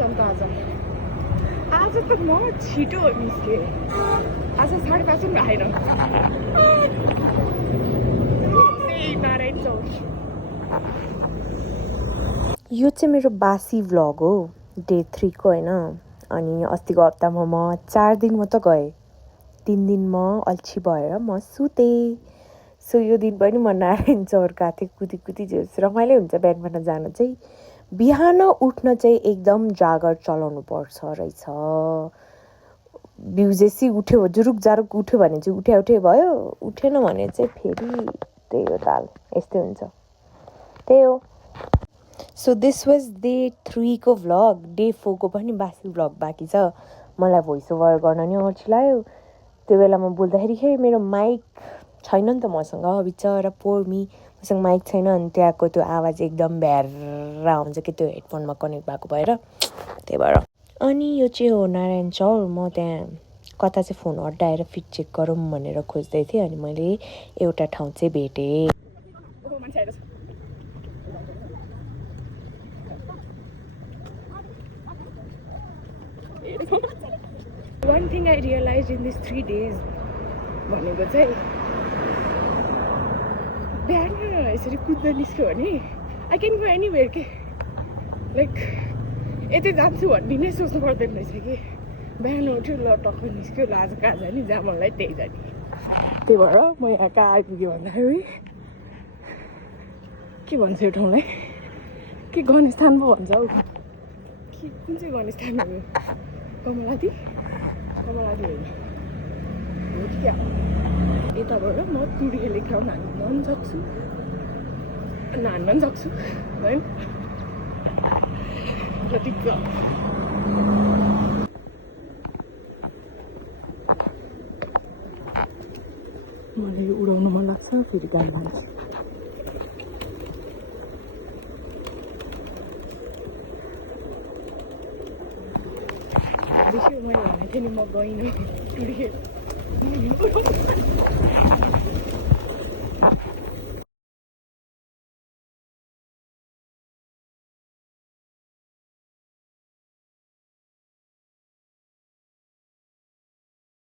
जाऊँ त आज त म छिटो निस्केँ आज 5:30 आएर नारायण चौक यो चाहिँ मेरो बासी भ्लग हो डे 3 को होइन अनि अस्तिको हप्तामा म 4 दिन मात्र गएँ 3 दिन म अल्छी भएर म सुतेँ सो यो दिन पनि म नारायण चौर गएको थिएँ कुदी रमाइलो हुन्छ बिहान जान चाहिँ बिहान उठ्न चाहिँ एकदम जागर चलाउनु पर्छ रहेछ बिउजेसी उठ्यो जुरुक जारुक उठ्यो भने चाहिँ उठ्यो भयो उठेन भने चाहिँ फेरि त्यही हो ताल यस्तै हुन्छ त्यही हो सो दिस वाज डे 3 को भ्लग डे 4 को पनि बासी भ्लग बाँकी छ मलाई भोइस ओभर गर्न नि अल्छी लाग्यो त्यो बेलामा बोल्दाखेरि मेरो माइक छैन नि त मसँग बिचरा पोर मी मसँग माइक छैन अनि त्यहाँको त्यो आवाज एकदम भ्यार आउँछ कि त्यो हेडफोनमा कनेक्ट भएको भएर त्यही भएर अनि यो चाहिँ हो नारायण चौर म त्यहाँ कता चाहिँ फोन हटाएर फिट चेक गरौँ भनेर खोज्दै थिएँ अनि मैले एउटा ठाउँ चाहिँ भेटेँ One thing I realized in these 3 days भनेको चाहिँ बिहान यसरी कुद्न निस्क्यो भने I can go anywhere के लाइक यतै जान्छु भन्ने नै सोच्नु पर्दैन रहेछ कि बिहान उठ्यो ल टक्क निस्क्यो ल आज कहाँ जाने जहाँ मलाई त्यही जाने त्यही भएर म यहाँ कहाँ आइपुगेँ भन्दाखेरि के भन्छ यो ठाउँलाई के गणेशस्थान पो भन्छ हौ के कुन चाहिँ गणेशस्थान हो कमलादी होइन हो कि क्या यताबाट म तुरिएले खाउन हान्न पनि सक्छु नान्न पनि सक्छु होइन जतिक मलाई यो उडाउन मन लाग्छ फेरि गाडी लान्छ देखियो मैले भनेको थिएँ नि म गइनँ टुरिए